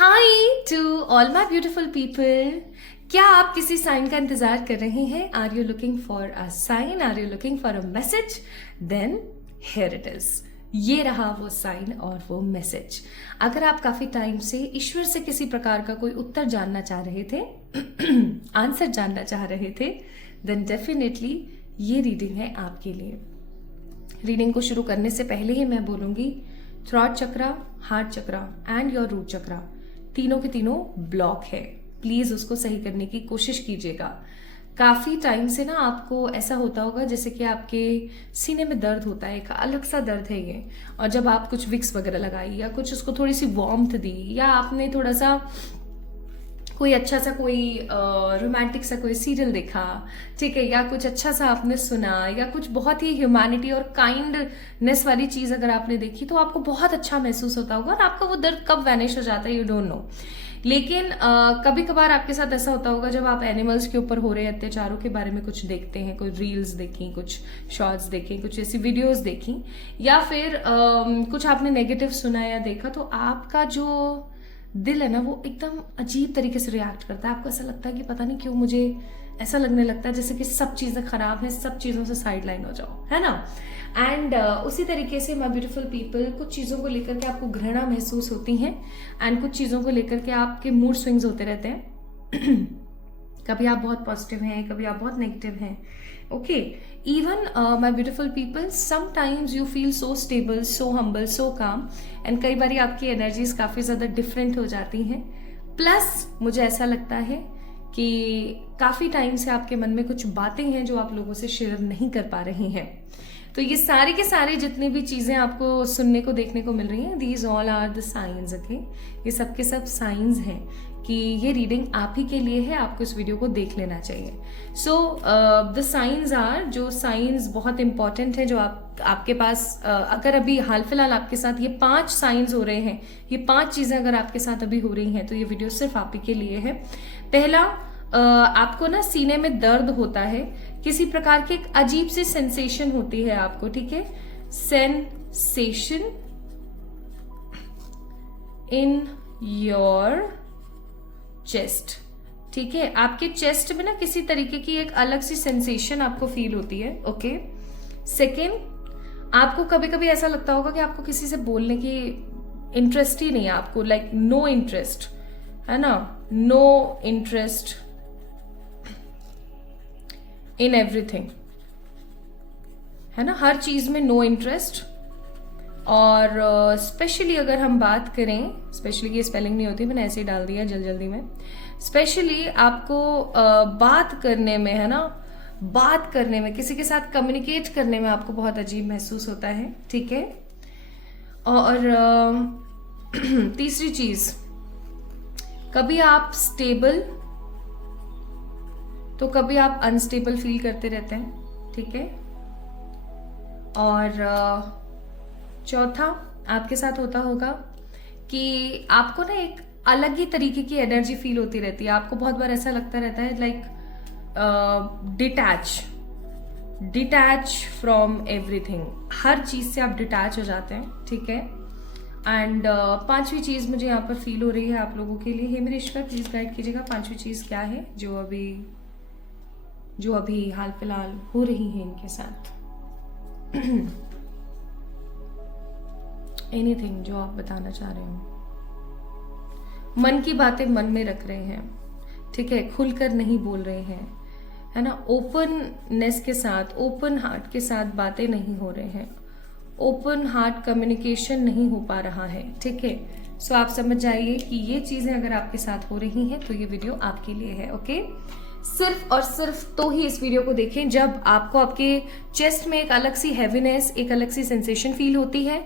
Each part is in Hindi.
Hi to all my beautiful people. क्या आप किसी साइन का इंतजार कर रहे हैं? Are you looking for a sign? Are you looking for a message? Then here it is. ये रहा वो साइन और वो मैसेज। अगर आप काफी टाइम से ईश्वर से किसी प्रकार का कोई उत्तर जानना चाह रहे थे आंसर जानना चाह रहे थे, देन डेफिनेटली ये रीडिंग है आपके लिए। रीडिंग को शुरू करने से पहले ही मैं बोलूंगी, throat chakra, heart chakra and your root chakra तीनों के तीनों ब्लॉक है। प्लीज उसको सही करने की कोशिश कीजिएगा। काफी टाइम से ना आपको ऐसा होता होगा जैसे कि आपके सीने में दर्द होता है, एक अलग सा दर्द है ये। और जब आप कुछ विक्स वगैरह लगाई या कुछ उसको थोड़ी सी वार्मथ दी या आपने थोड़ा सा कोई अच्छा सा कोई रोमांटिक सा कोई सीरियल देखा, ठीक है, या कुछ अच्छा सा आपने सुना या कुछ बहुत ही ह्यूमैनिटी और काइंडनेस वाली चीज अगर आपने देखी तो आपको बहुत अच्छा महसूस होता होगा और आपका वो दर्द कब वैनिश हो जाता है यू डोंट नो। लेकिन कभी कभार आपके साथ ऐसा होता होगा जब आप एनिमल्स के ऊपर हो रहे अत्याचारों के बारे में कुछ देखते हैं, कोई रील्स देखी, कुछ शॉर्ट्स देखे, कुछ ऐसी वीडियोस देखी, या फिर कुछ आपने नेगेटिव सुना या देखा, तो आपका जो दिल है ना वो एकदम अजीब तरीके से रिएक्ट करता है। आपको ऐसा लगता है कि पता नहीं क्यों मुझे ऐसा लगने लगता है जैसे कि सब चीजें खराब हैं, सब चीजों से साइड लाइन हो जाओ, है ना। एंड उसी तरीके से माय ब्यूटीफुल पीपल, कुछ चीजों को लेकर के आपको घृणा महसूस होती है एंड कुछ चीजों को लेकर के आपके मूड स्विंग्स होते रहते हैं। कभी आप बहुत पॉजिटिव हैं, कभी आप बहुत नेगेटिव हैं। Okay, even my beautiful people, sometimes you feel so stable, so humble, so calm, and कई बार आपकी एनर्जीज काफी ज्यादा डिफरेंट हो जाती हैं। प्लस मुझे ऐसा लगता है कि काफी टाइम से आपके मन में कुछ बातें हैं जो आप लोगों से शेयर नहीं कर पा रहे हैं। तो ये सारे के सारे जितनी भी चीजें आपको सुनने को देखने को मिल रही हैं, these all are the science. Okay, ये सब के सब साइंस हैं कि ये रीडिंग आप ही के लिए है, आपको इस वीडियो को देख लेना चाहिए। सो द साइंस आर, जो साइंस बहुत इंपॉर्टेंट है जो आपके पास अगर अभी हाल फिलहाल आपके साथ ये 5 साइंस हो रहे हैं, ये 5 चीजें अगर आपके साथ अभी हो रही हैं तो ये वीडियो सिर्फ आप ही के लिए है। पहला, आपको ना सीने में दर्द होता है, किसी प्रकार की एक अजीब सी सेंसेशन होती है आपको, ठीक है, सेंसेशन इन योर चेस्ट, ठीक है, आपके चेस्ट में ना किसी तरीके की एक अलग सी सेंसेशन आपको फील होती है। ओके, सेकेंड, आपको कभी कभी ऐसा लगता होगा कि आपको किसी से बोलने की इंटरेस्ट ही नहीं है, आपको लाइक नो इंटरेस्ट, है ना, नो इंटरेस्ट इन एवरीथिंग, है ना, हर चीज में नो इंटरेस्ट। और स्पेशली अगर हम बात करें, स्पेशली ये स्पेलिंग नहीं होती, मैंने ऐसे ही डाल दिया जल्दी में। स्पेशली आपको बात करने में, है ना, बात करने में, किसी के साथ कम्युनिकेट करने में आपको बहुत अजीब महसूस होता है, ठीक है। और तीसरी चीज, कभी आप स्टेबल तो कभी आप अनस्टेबल फील करते रहते हैं, ठीक है। और चौथा, आपके साथ होता होगा कि आपको ना एक अलग ही तरीके की एनर्जी फील होती रहती है। आपको बहुत बार ऐसा लगता रहता है लाइक डिटैच फ्रॉम एवरीथिंग, हर चीज से आप डिटैच हो जाते हैं, ठीक है। एंड पांचवी चीज मुझे यहाँ पर फील हो रही है आप लोगों के लिए। हे मेरे ईश्वर, प्लीज गाइड कीजिएगा, पांचवी चीज क्या है जो अभी हाल फिलहाल हो रही है इनके साथ। एनीथिंग जो आप बताना चाह रहे हो, मन की बातें मन में रख रहे हैं, ठीक है, खुलकर नहीं बोल रहे हैं, है ना, ओपननेस के साथ, ओपन हार्ट के साथ बातें नहीं हो रहे हैं, ओपन हार्ट कम्युनिकेशन नहीं हो पा रहा है, ठीक है। सो आप समझ जाइए कि ये चीजें अगर आपके साथ हो रही हैं तो ये वीडियो आपके लिए है। ओके, सिर्फ और सिर्फ तो ही इस वीडियो को देखें जब आपको आपके चेस्ट में एक अलग सी हैवीनेस, एक अलग सी सेंसेशन फील होती है,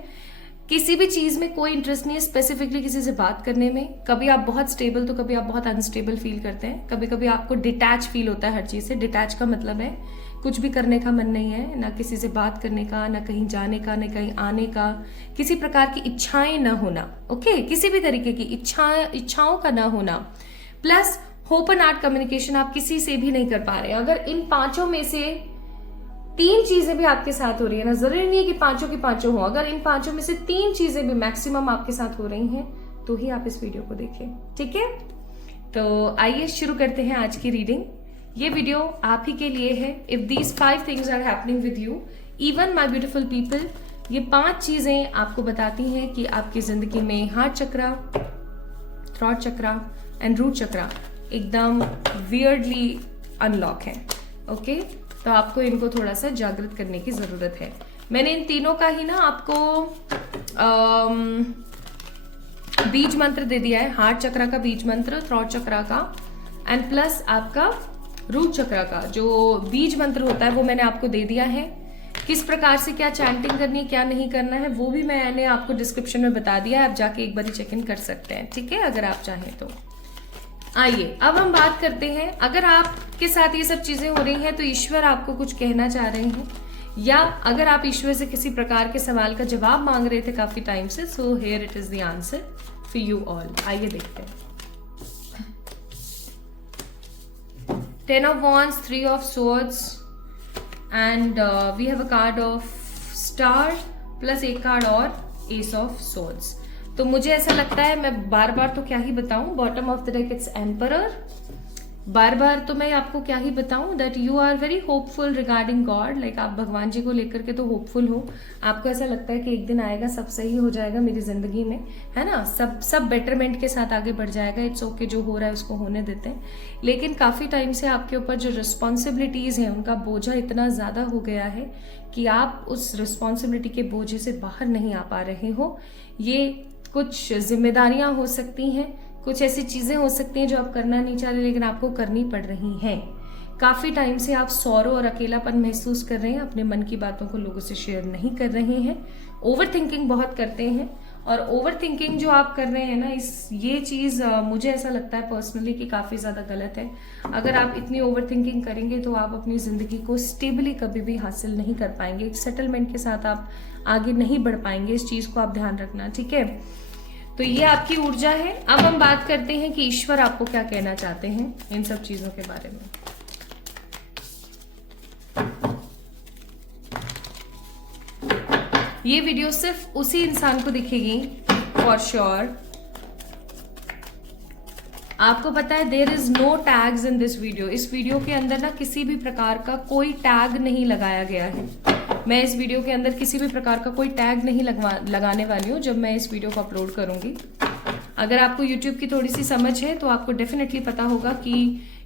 किसी भी चीज में कोई इंटरेस्ट नहीं है, स्पेसिफिकली किसी से बात करने में, कभी आप बहुत स्टेबल तो कभी आप बहुत अनस्टेबल फील करते हैं, कभी कभी आपको डिटैच फील होता है हर चीज से। डिटैच का मतलब है कुछ भी करने का मन नहीं है, ना किसी से बात करने का, ना कहीं जाने का, ना कहीं आने का, किसी प्रकार की इच्छाएं ना होना, ओके, किसी भी तरीके की इच्छाओं का ना होना। प्लस ओपन आर्ट कम्युनिकेशन आप किसी से भी नहीं कर पा रहे। अगर इन 5 में से 3 चीजें भी आपके साथ हो रही है ना, जरूरी नहीं है कि 5 की 5 हो, अगर इन 5 में से 3 चीजें भी मैक्सिमम आपके साथ हो रही हैं तो ही आप इस वीडियो को देखें, ठीक है। तो आइए शुरू करते हैं आज की रीडिंग। ये वीडियो आप ही के लिए है। If these 5 things are happening with you, even my beautiful people, ये 5 चीजें आपको बताती हैं कि आपकी जिंदगी में heart chakra, throat chakra and root chakra एकदम वियर्डली अनलॉक है। ओके, तो आपको इनको थोड़ा सा जागृत करने की जरूरत है। मैंने इन तीनों का ही ना आपको बीज मंत्र दे दिया है। हार्ट चक्रा का बीज मंत्र, थ्रॉट चक्रा का एंड प्लस आपका रूट चक्रा का जो बीज मंत्र होता है वो मैंने आपको दे दिया है। किस प्रकार से क्या चैंटिंग करनी है, क्या नहीं करना है, वो भी मैंने आपको डिस्क्रिप्शन में बता दिया है। आप जाके एक बार चेक इन कर सकते हैं, ठीक है, अगर आप चाहें तो। आइए अब हम बात करते हैं, अगर आपके साथ ये सब चीजें हो रही हैं तो ईश्वर आपको कुछ कहना चाह रहे हैं, या अगर आप ईश्वर से किसी प्रकार के सवाल का जवाब मांग रहे थे काफी टाइम से, so here it is the answer for you all. आइए देखते हैं। 10 of Wands, 3 of Swords and we have a card of Star plus एक कार्ड और Ace of Swords। तो मुझे ऐसा लगता है, मैं बार बार तो क्या ही बताऊं, bottom of the deck it's emperor. बार बार तो मैं आपको क्या ही बताऊं that you are very hopeful regarding God. Like आप भगवान जी को लेकर के तो होपफुल हो। आपको ऐसा लगता है कि एक दिन आएगा, सब सही हो जाएगा मेरी जिंदगी में, है ना, सब बेटरमेंट के साथ आगे बढ़ जाएगा। इट्स ओके, जो हो रहा है उसको होने देते हैं। लेकिन काफी टाइम से आपके ऊपर जो रिस्पॉन्सिबिलिटीज हैं उनका बोझा इतना ज्यादा हो गया है कि आप उस रिस्पॉन्सिबिलिटी के बोझे से बाहर नहीं आ पा रहे हो। ये कुछ जिम्मेदारियां हो सकती हैं, कुछ ऐसी चीजें हो सकती हैं जो आप करना नहीं चाह रहे लेकिन आपको करनी पड़ रही हैं। काफी टाइम से आप सौरो और अकेलापन महसूस कर रहे हैं, अपने मन की बातों को लोगों से शेयर नहीं कर रहे हैं, ओवर थिंकिंग बहुत करते हैं। और ओवर थिंकिंग जो आप कर रहे हैं ना, ये चीज मुझे ऐसा लगता है पर्सनली कि काफी ज्यादा गलत है। अगर आप इतनी ओवर थिंकिंग करेंगे तो आप अपनी जिंदगी को स्टेबली कभी भी हासिल नहीं कर पाएंगे। एक सेटलमेंट के साथ आप आगे नहीं बढ़ पाएंगे। इस चीज को आप ध्यान रखना, ठीक है। तो ये आपकी ऊर्जा है। अब हम बात करते हैं कि ईश्वर आपको क्या कहना चाहते हैं इन सब चीजों के बारे में। ये वीडियो सिर्फ उसी इंसान को दिखेगी फॉर श्योर। आपको पता है there is no tags in this video. इस वीडियो के अंदर ना किसी भी प्रकार का कोई टैग नहीं लगाया गया है। मैं इस वीडियो के अंदर किसी भी प्रकार का कोई टैग नहीं लगाने वाली हूँ जब मैं इस वीडियो को अपलोड करूंगी। अगर आपको YouTube की थोड़ी सी समझ है तो आपको डेफिनेटली पता होगा कि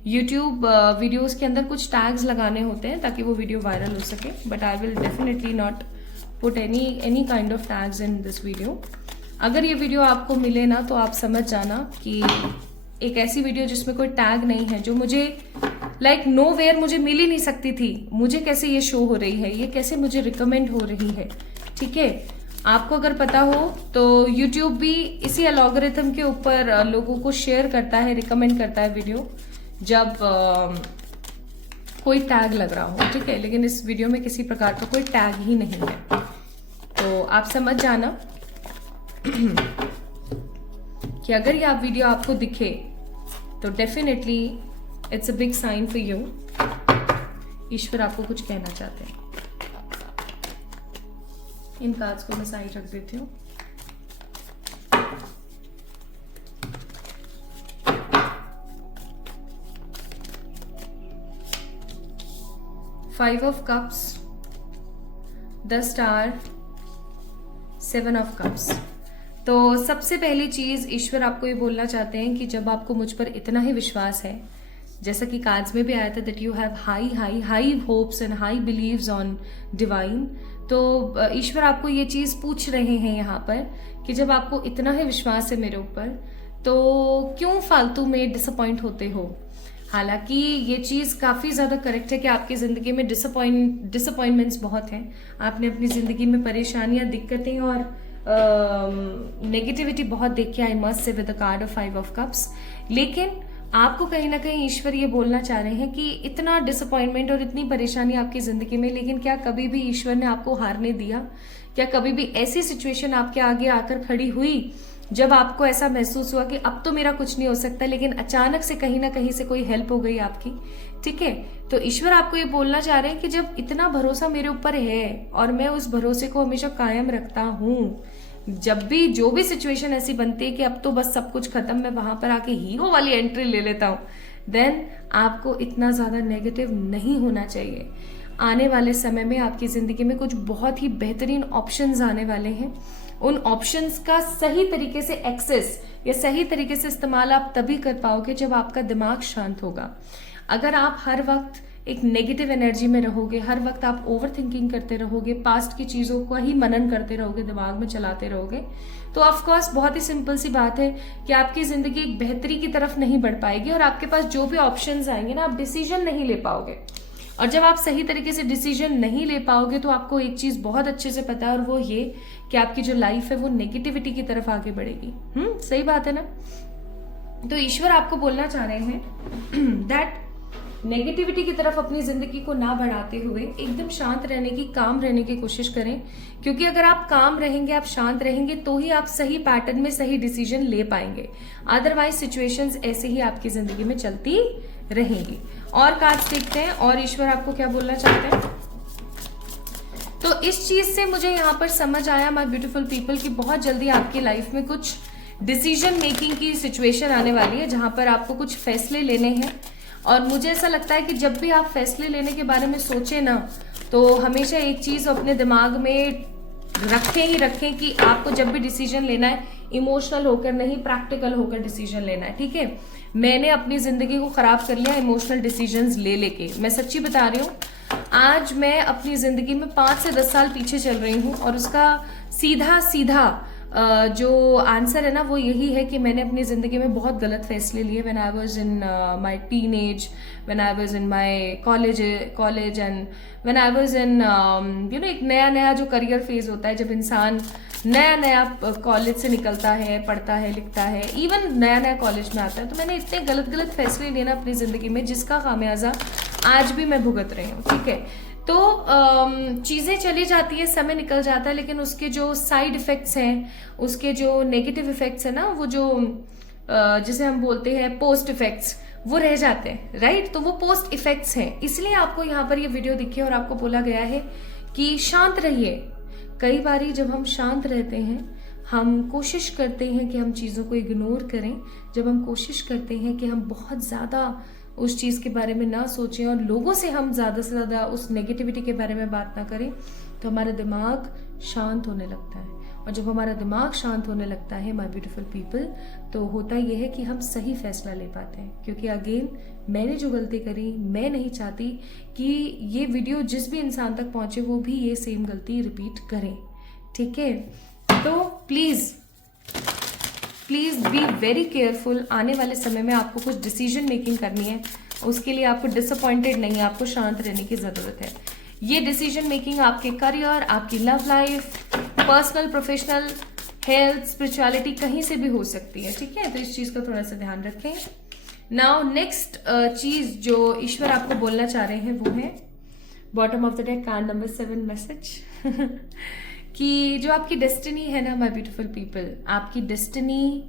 YouTube वीडियोस के अंदर कुछ टैग्स लगाने होते हैं ताकि वो वीडियो वायरल हो सके। But I will definitely not put any kind of tags in this video. अगर ये वीडियो आपको मिले ना तो आप समझ जाना कि एक ऐसी वीडियो जिसमें कोई टैग नहीं है, जो मुझे लाइक नोवेयर मुझे मिल ही नहीं सकती थी, मुझे कैसे ये शो हो रही है, ये कैसे मुझे रिकमेंड हो रही है, ठीक है। आपको अगर पता हो तो YouTube भी इसी एल्गोरिथम के ऊपर लोगों को शेयर करता है, रिकमेंड करता है वीडियो जब कोई टैग लग रहा हो, ठीक है। लेकिन इस वीडियो में किसी प्रकार का कोई टैग ही नहीं है, तो आप समझ जाना कि अगर ये आप वीडियो आपको दिखे तो definitely it's a big sign for you. ईश्वर आपको कुछ कहना चाहते हैं। इन कार्ड्स को मैं साइड रख देती हूँ। Five of cups, the star, 7 of cups. तो सबसे पहली चीज ईश्वर आपको ये बोलना चाहते हैं कि जब आपको मुझ पर इतना ही विश्वास है, जैसा कि कार्ड्स में भी आया था that you have high high high hopes and high believes on divine, तो ईश्वर आपको ये चीज पूछ रहे हैं यहाँ पर कि जब आपको इतना ही विश्वास है मेरे ऊपर तो क्यों फालतू में डिसअपॉइंट होते हो। हालांकि ये चीज काफी ज्यादा करेक्ट है कि आपकी जिंदगी में डिसअपॉइंटमेंट्स बहुत हैं। आपने अपनी जिंदगी में परेशानियां, दिक्कतें और नेगेटिविटी बहुत देखी, I must say with the card of 5 of cups. लेकिन आपको कहीं ना कहीं ईश्वर ये बोलना चाह रहे हैं कि इतना डिसअपॉइंटमेंट और इतनी परेशानी आपकी जिंदगी में, लेकिन क्या कभी भी ईश्वर ने आपको हारने दिया? क्या कभी भी ऐसी सिचुएशन आपके आगे आकर खड़ी हुई जब आपको ऐसा महसूस हुआ कि अब तो मेरा कुछ नहीं हो सकता, लेकिन अचानक से कहीं ना कहीं से कोई हेल्प हो गई आपकी? ठीक है, तो ईश्वर आपको ये बोलना चाह रहे हैं कि जब इतना भरोसा मेरे ऊपर है और मैं उस भरोसे को हमेशा कायम रखता हूँ, जब भी जो भी सिचुएशन ऐसी बनती है कि अब तो बस सब कुछ खत्म, मैं वहां पर आके हीरो वाली एंट्री ले लेता हूँ, देन आपको इतना ज्यादा नेगेटिव नहीं होना चाहिए। आने वाले समय में आपकी जिंदगी में कुछ बहुत ही बेहतरीन ऑप्शंस आने वाले हैं। उन ऑप्शंस का सही तरीके से एक्सेस या सही तरीके से इस्तेमाल आप तभी कर पाओगे जब आपका दिमाग शांत होगा। अगर आप हर वक्त एक नेगेटिव एनर्जी में रहोगे, हर वक्त आप ओवर थिंकिंग करते रहोगे, पास्ट की चीजों का ही मनन करते रहोगे, दिमाग में चलाते रहोगे, तो ऑफ कोर्स बहुत ही सिंपल सी बात है कि आपकी जिंदगी एक बेहतरी की तरफ नहीं बढ़ पाएगी और आपके पास जो भी ऑप्शंस आएंगे ना, आप डिसीजन नहीं ले पाओगे। और जब आप सही तरीके से डिसीजन नहीं ले पाओगे तो आपको एक चीज बहुत अच्छे से पता है, और वो ये कि आपकी जो लाइफ है वो नेगेटिविटी की तरफ आगे बढ़ेगी। सही बात है ना। तो ईश्वर आपको बोलना चाह रहे हैं दैट नेगेटिविटी की तरफ अपनी जिंदगी को ना बढ़ाते हुए एकदम शांत रहने की, काम रहने की कोशिश करें। क्योंकि अगर आप काम रहेंगे, आप शांत रहेंगे, तो ही आप सही पैटर्न में सही डिसीजन ले पाएंगे। अदरवाइज सिचुएशंस ऐसे ही आपकी जिंदगी में चलती रहेंगी। और कार्ड्स देखते हैं और ईश्वर आपको क्या बोलना चाहते हैं। तो इस चीज से मुझे यहाँ पर समझ आया माय ब्यूटीफुल पीपल कि बहुत जल्दी आपकी लाइफ में कुछ डिसीजन मेकिंग की सिचुएशन आने वाली है जहां पर आपको कुछ फैसले लेने हैं। और मुझे ऐसा लगता है कि जब भी आप फैसले लेने के बारे में सोचें ना, तो हमेशा एक चीज अपने दिमाग में रखें कि आपको जब भी डिसीजन लेना है इमोशनल होकर नहीं, प्रैक्टिकल होकर डिसीजन लेना है। ठीक है, मैंने अपनी जिंदगी को खराब कर लिया इमोशनल डिसीजंस ले लेके। मैं सच्ची बता रही हूँ, आज मैं अपनी जिंदगी में 5 से 10 साल पीछे चल रही हूँ और उसका सीधा जो आंसर है ना वो यही है कि मैंने अपनी जिंदगी में बहुत गलत फैसले लिए when I was in my teenage, when I was in my college and when I was in एक नया जो करियर फेज होता है, जब इंसान नया कॉलेज से निकलता है, पढ़ता है, लिखता है, इवन नया कॉलेज में आता है। तो मैंने इतने गलत फैसले लिए ना अपनी जिंदगी में जिसका खामियाजा आज भी मैं भुगत रही हूँ। ठीक है, तो चीज़ें चली जाती है, समय निकल जाता है, लेकिन उसके जो साइड इफेक्ट्स हैं, उसके जो नेगेटिव इफेक्ट्स हैं ना, वो जो जिसे हम बोलते हैं पोस्ट इफेक्ट्स, वो रह जाते हैं। राइट, तो वो पोस्ट इफेक्ट्स हैं। इसलिए आपको यहाँ पर ये वीडियो दिखी और आपको बोला गया है कि शांत रहिए। कई बारी जब हम शांत रहते हैं, हम कोशिश करते हैं कि हम चीज़ों को इग्नोर करें, जब हम कोशिश करते हैं कि हम बहुत ज़्यादा उस चीज़ के बारे में ना सोचें और लोगों से हम ज़्यादा से ज़्यादा उस नेगेटिविटी के बारे में बात ना करें, तो हमारा दिमाग शांत होने लगता है। और जब हमारा दिमाग शांत होने लगता है माय ब्यूटीफुल पीपल, तो होता यह है कि हम सही फैसला ले पाते हैं। क्योंकि अगेन मैंने जो गलती करी, मैं नहीं चाहती कि ये वीडियो जिस भी इंसान तक पहुंचे वो भी ये सेम गलती रिपीट करें। ठीक है, तो प्लीज़ बी वेरी केयरफुल। आने वाले समय में आपको कुछ डिसीजन मेकिंग करनी है, उसके लिए आपको डिसअपॉइंटेड नहीं, आपको शांत रहने की ज़रूरत है। ये डिसीजन मेकिंग आपके करियर, आपकी love life, personal, professional, health, spirituality कहीं से भी हो सकती है। ठीक है, तो इस चीज़ का थोड़ा सा ध्यान रखें। नाउ नेक्स्ट चीज़ जो ईश्वर आपको बोलना चाह रहे हैं वो है bottom of the deck, card number 7 message कि जो आपकी डेस्टिनी है ना माय ब्यूटीफुल पीपल, आपकी डेस्टिनी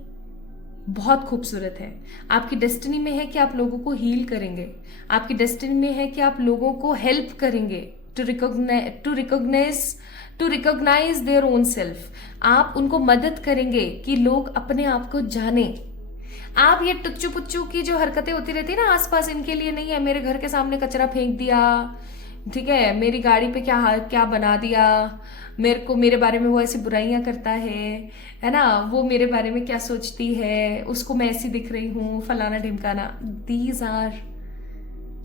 बहुत खूबसूरत है। आपकी डेस्टिनी में है कि आप लोगों को हील करेंगे। आपकी डेस्टिनी में है कि आप लोगों को हेल्प करेंगे to recognise their own self. आप उनको मदद करेंगे कि लोग अपने आप को जाने। आप ये टुच्चू पुच्चू की जो हरकतें होती रहती है ना आसपास, इनके लिए नहीं है। मेरे घर के सामने कचरा फेंक दिया, ठीक है, मेरी गाड़ी पे क्या बना दिया, मेरे बारे में वो ऐसी बुराइयां करता है ना, वो मेरे बारे में क्या सोचती है, उसको मैं ऐसी दिख रही हूँ, फलाना ढिमकाना। These are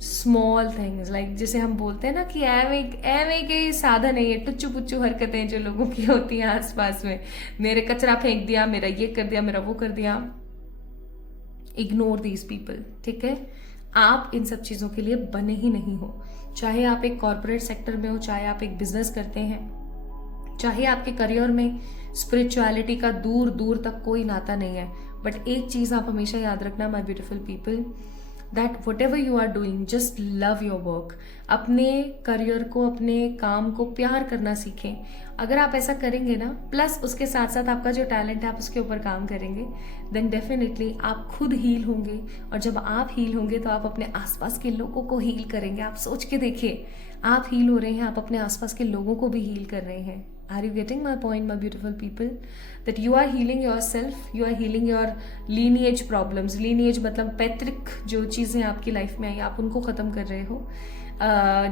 small things, like जिसे हम बोलते हैं ना कि एवे के साधन है ये टुच्चू पुच्चू हरकतें जो लोगों की होती हैं आसपास में। मेरे कचरा फेंक दिया, मेरा ये कर दिया, मेरा वो कर दिया। Ignore these people. ठीक है, आप इन सब चीजों के लिए बने ही नहीं हो। चाहे आप एक कॉर्पोरेट सेक्टर में हो, चाहे आप एक बिजनेस करते हैं, चाहे आपके करियर में स्पिरिचुअलिटी का दूर दूर तक कोई नाता नहीं है। बट एक चीज आप हमेशा याद रखना my beautiful people, that whatever you are doing, just love your work. अपने करियर को, अपने काम को प्यार करना सीखें। अगर आप ऐसा करेंगे ना, प्लस उसके साथ साथ आपका जो टैलेंट है आप उसके ऊपर काम करेंगे, देन डेफिनेटली आप खुद हील होंगे। और जब आप हील होंगे तो आप अपने आसपास के लोगों को हील करेंगे। आप सोच के देखिए, आप हील हो रहे हैं, आप अपने आसपास के लोगों को भी हील कर रहे हैं। Are you getting my point, my beautiful people? That you are healing yourself, you are healing your lineage problems. Lineage मतलब पैतृक जो चीज़ें आपकी लाइफ में आई, आप उनको ख़त्म कर रहे हो.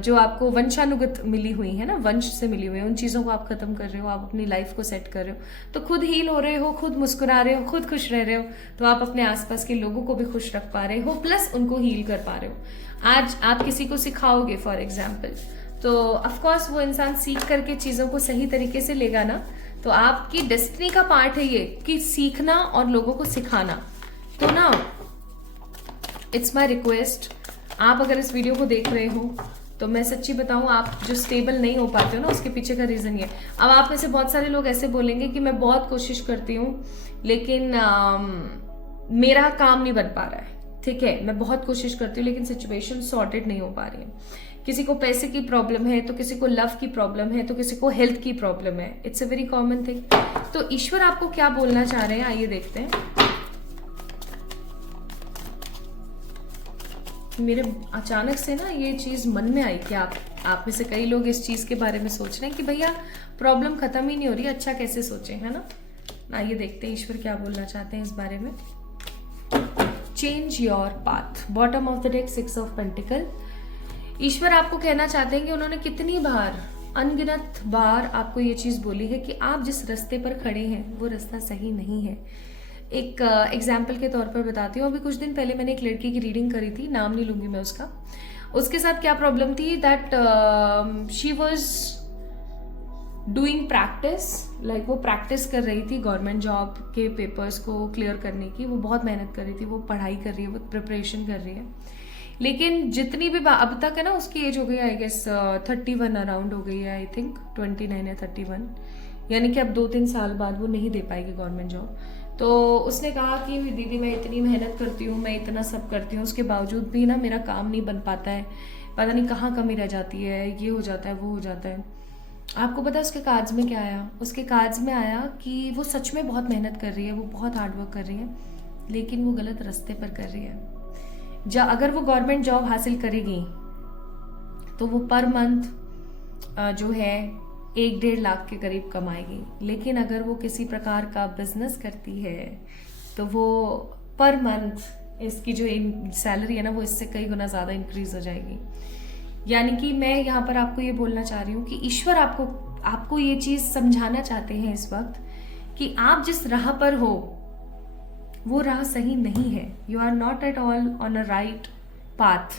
जो आपको वंशानुगत मिली हुई है ना, वंश से मिली हुई है, उन चीज़ों को आप ख़त्म कर रहे हो, आप अपनी लाइफ को सेट कर रहे हो. तो खुद हील हो रहे हो, खुद मुस्कुरा रहे हो, खुद खुश रह रहे हो, तो आप अपने आसपास के लोगों को भी खुश रख पा रहे हो, प्लस उनको हील कर पा रहे हो. आज आप किसी को सिखाओगे फॉर एग्जाम्पल, तो ऑफकोर्स वो इंसान सीख करके चीज़ों को सही तरीके से लेगा ना. तो आपकी डेस्टिनी का पार्ट है ये कि सीखना और लोगों को सिखाना. तो ना, इट्स माई रिक्वेस्ट, आप अगर इस वीडियो को देख रहे हो तो मैं सच्ची बताऊं, आप जो स्टेबल नहीं हो पाते हो ना, उसके पीछे का रीज़न ये. अब आप में से बहुत सारे लोग ऐसे बोलेंगे कि मैं बहुत कोशिश करती हूँ लेकिन मेरा काम नहीं बन पा रहा है. ठीक है, मैं बहुत कोशिश करती हूँ लेकिन सिचुएशन सॉर्टेड नहीं हो पा रही है. किसी को पैसे की प्रॉब्लम है, तो किसी को लव की प्रॉब्लम है, तो किसी को हेल्थ की प्रॉब्लम है. It's a very common thing. तो ईश्वर आपको क्या बोलना चाह रहे हैं, आइए देखते हैं. मेरे अचानक से ना ये चीज़ मन में आई कि आप में से कई लोग इस चीज़ के बारे में सोच रहे हैं कि भैया प्रॉब्लम खत्म ही नहीं हो रही, अच्छा कैसे सोचें, है ना. आइए देखते हैं ईश्वर क्या बोलना चाहते हैं इस बारे में. Change your path. Bottom of the deck 6 of pentacle. ईश्वर आपको कहना चाहते हैं कि उन्होंने कितनी बार, अनगिनत बार आपको ये चीज़ बोली है कि आप जिस रास्ते पर खड़े हैं वो रास्ता सही नहीं है. एक एग्जाम्पल के तौर पर बताती हूँ. अभी कुछ दिन पहले मैंने एक लड़की की रीडिंग करी थी, नाम नहीं लूंगी मैं उसका. उसके साथ क्या प्रॉब्लम थी, that she was doing practice, like वो प्रैक्टिस कर रही थी गवर्नमेंट जॉब के पेपर्स को क्लियर करने की. वो बहुत मेहनत कर रही थी, वो पढ़ाई कर रही है, वो प्रिपरेशन कर रही है. लेकिन जितनी भी अब तक है ना, उसकी एज हो गई आई गेस 31 अराउंड हो गई है, आई थिंक 29 या 31, यानी कि अब 2-3 साल बाद वो नहीं दे पाएगी गवर्नमेंट जॉब. तो उसने कहा कि दीदी मैं इतनी मेहनत करती हूँ, मैं इतना सब करती हूँ, उसके बावजूद भी ना मेरा काम नहीं बन पाता है, पता नहीं कहाँ कमी रह जाती है, ये हो जाता है, वो हो जाता है. आपको पता है उसके कार्ड्स में क्या आया? उसके कार्ड्स में आया कि वो सच में बहुत मेहनत कर रही है, वो बहुत हार्डवर्क कर रही है, लेकिन वो गलत रास्ते पर कर रही है. अगर वो गवर्नमेंट जॉब हासिल करेगी तो वो पर मंथ जो है 1-1.5 लाख के करीब कमाएगी. लेकिन अगर वो किसी प्रकार का बिजनेस करती है तो वो पर मंथ इसकी जो सैलरी है ना, वो इससे कई गुना ज़्यादा इंक्रीज हो जाएगी. यानी कि मैं यहाँ पर आपको ये बोलना चाह रही हूँ कि ईश्वर आपको ये चीज़ समझाना चाहते हैं इस वक्त कि आप जिस राह पर हो वो राह सही नहीं है. You are not at all on a right path.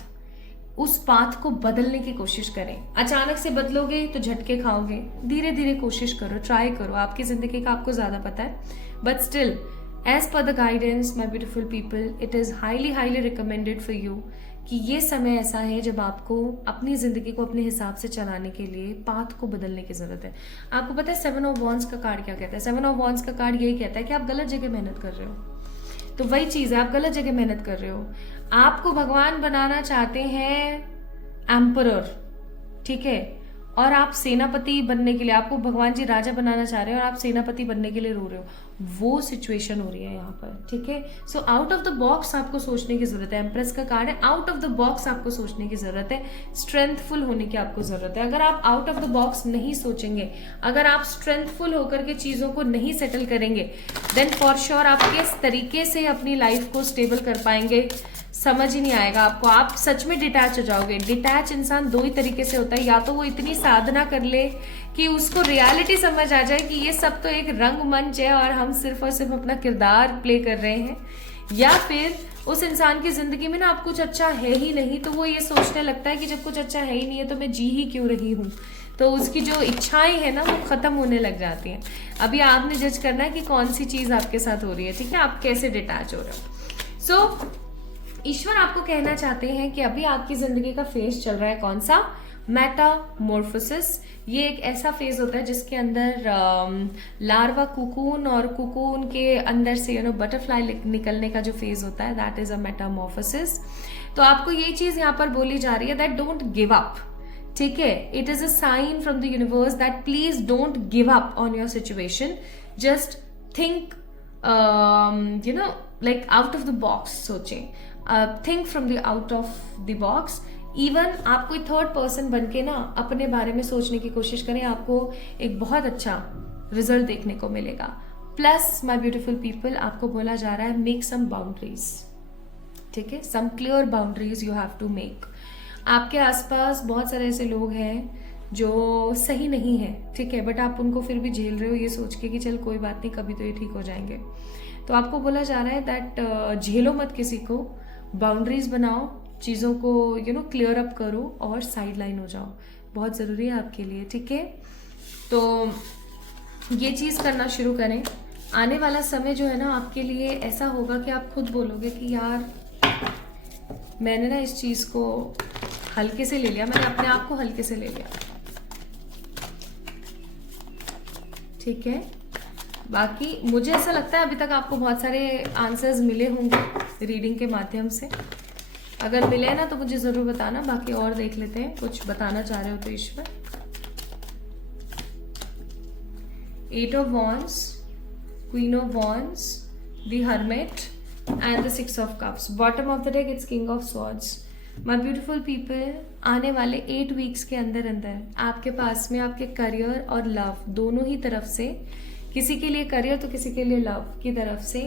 उस पाथ को बदलने की कोशिश करें. अचानक से बदलोगे तो झटके खाओगे. धीरे धीरे कोशिश करो, ट्राई करो. आपकी जिंदगी का आपको ज्यादा पता है, but still as per the guidance my beautiful people, it is highly recommended for you कि ये समय ऐसा है जब आपको अपनी जिंदगी को अपने हिसाब से चलाने के लिए पाथ को बदलने की जरूरत है. आपको पता है 7 ऑफ वॉन्ड्स का कार्ड क्या कहता है? 7 ऑफ वॉन्ड्स का कार्ड यही कहता है कि आप गलत जगह मेहनत कर रहे हो. तो वही चीज़ है, आप गलत जगह मेहनत कर रहे हो. आपको भगवान बनाना चाहते हैं एम्परर, ठीक है, और आप सेनापति बनने के लिए, आपको भगवान जी राजा बनाना चाह रहे हो और आप सेनापति बनने के लिए रो रहे हो. वो सिचुएशन हो रही है यहाँ पर, ठीक है. So out of the box आपको सोचने की जरूरत है. एम्प्रेस का कार्ड है, आउट ऑफ द बॉक्स आपको सोचने की जरूरत है. स्ट्रेंथफुल होने की आपको जरूरत है. अगर आप आउट ऑफ द बॉक्स नहीं सोचेंगे, अगर आप स्ट्रेंथफुल होकर के चीजों को नहीं सेटल करेंगे, देन फॉर श्योर आप किस तरीके से अपनी लाइफ को स्टेबल कर पाएंगे समझ ही नहीं आएगा आपको. आप सच में डिटैच हो जाओगे. डिटैच इंसान 2 ही तरीके से होता है, या तो वो इतनी साधना कर ले कि उसको रियलिटी समझ आ जाए कि ये सब तो एक रंगमंच है और हम सिर्फ और सिर्फ अपना किरदार प्ले कर रहे हैं, या फिर उस इंसान की जिंदगी में ना अब कुछ अच्छा है ही नहीं, तो वो ये सोचने लगता है कि जब कुछ अच्छा है ही नहीं है तो मैं जी ही क्यों रही हूँ. तो उसकी जो इच्छाएं हैं ना वो खत्म होने लग जाती हैं. अभी आपने जज करना है कि कौन सी चीज आपके साथ हो रही है, ठीक है, आप कैसे डिटैच हो रहे हो. सो ईश्वर आपको कहना चाहते हैं कि अभी आपकी जिंदगी का फेज चल रहा है कौन सा? मेटामॉर्फोसिस. ये एक ऐसा फेज होता है जिसके अंदर लार्वा कुकून और कुकून के अंदर से बटरफ्लाई निकलने का जो फेज होता है, दैट इज अ मेटामॉर्फोसिस. तो आपको ये चीज यहाँ पर बोली जा रही है दैट डोंट गिव अप, ठीक है. It is a sign from the universe that please don't give up on your situation. Just think like out of the box. सोचें, think from the out of the box even आप कोई थर्ड पर्सन बन के ना अपने बारे में सोचने की कोशिश करें, आपको एक बहुत अच्छा रिजल्ट देखने को मिलेगा। प्लस माय ब्यूटीफुल पीपल, आपको बोला जा रहा है मेक सम बाउंड्रीज, ठीक है, some clear boundaries you have to make. आपके आसपास बहुत सारे ऐसे लोग हैं जो सही नहीं है, ठीक है, बट आप उनको फिर भी झेल रहे हो ये सोच के कि चल कोई बात नहीं, कभी तो ये ठीक हो जाएंगे। तो आपको बोला जा रहा है दैट झेलो मत किसी को, बाउंड्रीज बनाओ, चीज़ों को क्लियर अप करो और साइड लाइन हो जाओ, बहुत ज़रूरी है आपके लिए, ठीक है। तो ये चीज़ करना शुरू करें। आने वाला समय जो है ना आपके लिए ऐसा होगा कि आप खुद बोलोगे कि यार मैंने ना इस चीज़ को हल्के से ले लिया, मैंने अपने आप को हल्के से ले लिया, ठीक है। बाकी मुझे ऐसा लगता है अभी तक आपको बहुत सारे आंसर्स मिले होंगे रीडिंग के माध्यम से। अगर मिले ना तो मुझे जरूर बताना, बाकी और देख लेते हैं कुछ बताना चाह रहे हो तो ईश्वर। 8 of Wands, Queen of Wands, the Hermit and the 6 of Cups. Bottom of the deck it's King of Swords. My beautiful people, आने वाले 8 वीक्स के अंदर अंदर आपके पास में आपके करियर और लव दोनों ही तरफ से, किसी के लिए करियर तो किसी के लिए लव की तरफ से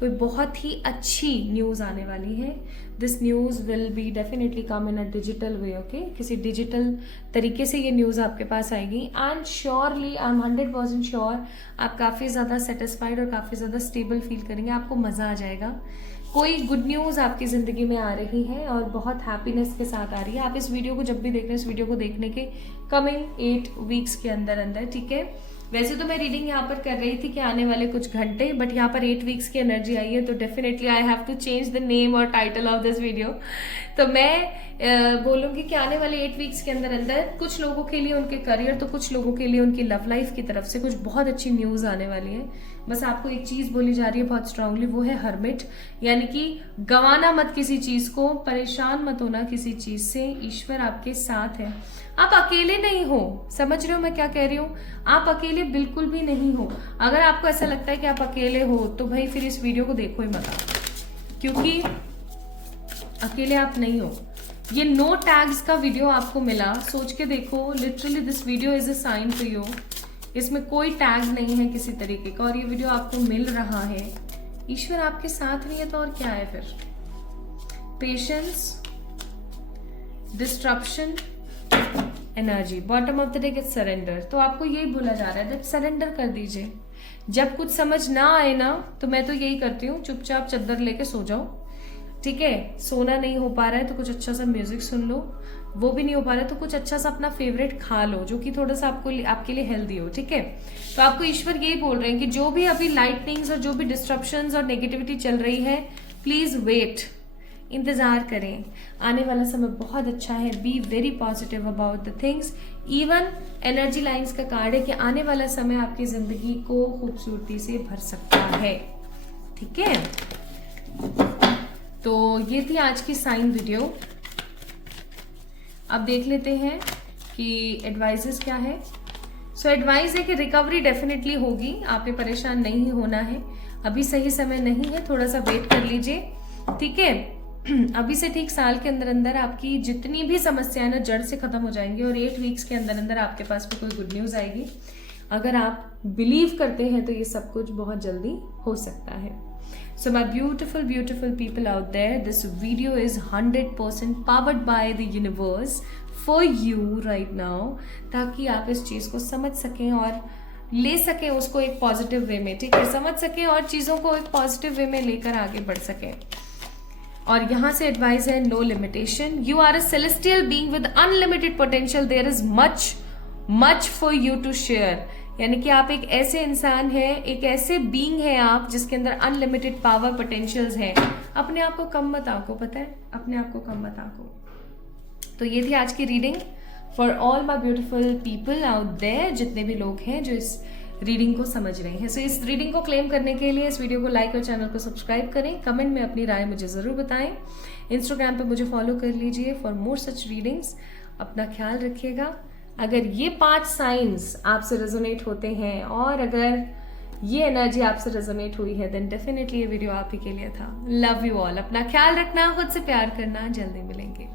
कोई बहुत ही अच्छी न्यूज़ आने वाली है। This news will be definitely come in a digital way, okay, किसी डिजिटल तरीके से ये न्यूज़ आपके पास आएगी। And surely I am 100% sure आप काफ़ी ज़्यादा सेटिस्फाइड और काफ़ी ज़्यादा स्टेबल फील करेंगे, आपको मज़ा आ जाएगा। कोई गुड न्यूज़ आपकी ज़िंदगी में आ रही है और बहुत हैप्पीनेस के साथ आ रही है। आप इस वीडियो को जब भी देख रहे हैं, इस वीडियो को देखने के कमिंग 8 वीक्स के अंदर अंदर, ठीक है। वैसे तो मैं रीडिंग यहाँ पर कर रही थी कि आने वाले कुछ घंटे, बट यहाँ पर 8 वीक्स की एनर्जी आई है तो definitely I have to change the name और टाइटल ऑफ दिस वीडियो। तो मैं बोलूँगी कि आने वाले 8 वीक्स के अंदर अंदर कुछ लोगों के लिए उनके करियर तो कुछ लोगों के लिए उनकी लव लाइफ की तरफ से कुछ बहुत अच्छी न्यूज़ आने वाली है। बस आपको एक चीज़ बोली जा रही है बहुत स्ट्रांगली, वो है हर्मिट, यानी कि गंवाना मत किसी चीज़ को, परेशान मत होना किसी चीज़ से, ईश्वर आपके साथ है। आप अकेले नहीं हो, समझ रहे हो मैं क्या कह रही हूँ, आप अकेले बिल्कुल भी नहीं हो। अगर आपको ऐसा लगता है कि आप अकेले हो तो भाई फिर इस वीडियो को देखो ही मत, क्योंकि अकेले आप नहीं हो। ये नो टैग्स का वीडियो आपको मिला, सोच के देखो, literally this video is a sign to you. इसमें कोई टैग नहीं है किसी तरीके का और ये वीडियो आपको मिल रहा है, ईश्वर आपके साथ नहीं है तो और क्या है फिर। Patience, disruption, energy, bottom of the day is surrender. तो आपको यही बोला जा रहा है दैट सरेंडर कर दीजिए। जब कुछ समझ ना आए ना तो मैं तो यही करती हूँ, चुपचाप चादर लेके सो जाओ, ठीक है। सोना नहीं हो पा रहा है तो कुछ अच्छा सा म्यूजिक सुन लो, वो भी नहीं हो पा रहा है तो कुछ अच्छा सा अपना फेवरेट खा लो जो कि थोड़ा सा आपके लिए हेल्दी हो, ठीक है। तो आपको ईश्वर यही बोल रहे हैं कि जो भी अभी लाइटनिंग्स और जो भी डिस्ट्रप्शंस और नेगेटिविटी चल रही है, प्लीज वेट, इंतजार करें, आने वाला समय बहुत अच्छा है। Be very positive about the things. Even energy lines का कार्ड है कि आने वाला समय आपकी जिंदगी को खूबसूरती से भर सकता है, ठीक है। तो ये थी आज की साइन वीडियो। अब देख लेते हैं कि एडवाइजेस क्या है। सो एडवाइस है कि रिकवरी डेफिनेटली होगी, आपने परेशान नहीं होना है, अभी सही समय नहीं है, थोड़ा सा वेट कर लीजिए, ठीक है। अभी से ठीक साल के अंदर अंदर आपकी जितनी भी समस्याएं ना जड़ से खत्म हो जाएंगी और 8 वीक्स के अंदर अंदर आपके पास भी कोई गुड न्यूज आएगी। अगर आप बिलीव करते हैं तो ये सब कुछ बहुत जल्दी हो सकता है। So my beautiful people out there, this video is 100% powered by the universe for you right now, ताकि आप इस चीज को समझ सकें और ले सकें उसको एक पॉजिटिव वे में, ठीक है, समझ सकें और चीजों को एक पॉजिटिव वे में लेकर आगे बढ़ सकें। और यहाँ से एडवाइस है no limitation, you are a celestial being with unlimited potential, there is much for you to share. यानी कि आप एक ऐसे इंसान हैं, एक ऐसे बीइंग हैं आप जिसके अंदर अनलिमिटेड पावर पोटेंशियल्स हैं। अपने आप को कम मत आंको, पता है, अपने आप को कम मत आंको। तो ये थी आज की reading for all my beautiful people out there, जितने भी लोग हैं जो इस रीडिंग को समझ रहे हैं। सो इस रीडिंग को क्लेम करने के लिए इस वीडियो को लाइक और चैनल को सब्सक्राइब करें, कमेंट में अपनी राय मुझे जरूर बताएं, इंस्टाग्राम पे मुझे फॉलो कर लीजिए फॉर मोर सच रीडिंग्स। अपना ख्याल रखिएगा। अगर ये 5 साइंस आपसे रेजोनेट होते हैं और अगर ये एनर्जी आपसे रेजोनेट हुई है, देन डेफिनेटली ये वीडियो आप ही के लिए था। लव यू ऑल, अपना ख्याल रखना, खुद से प्यार करना, जल्दी मिलेंगे।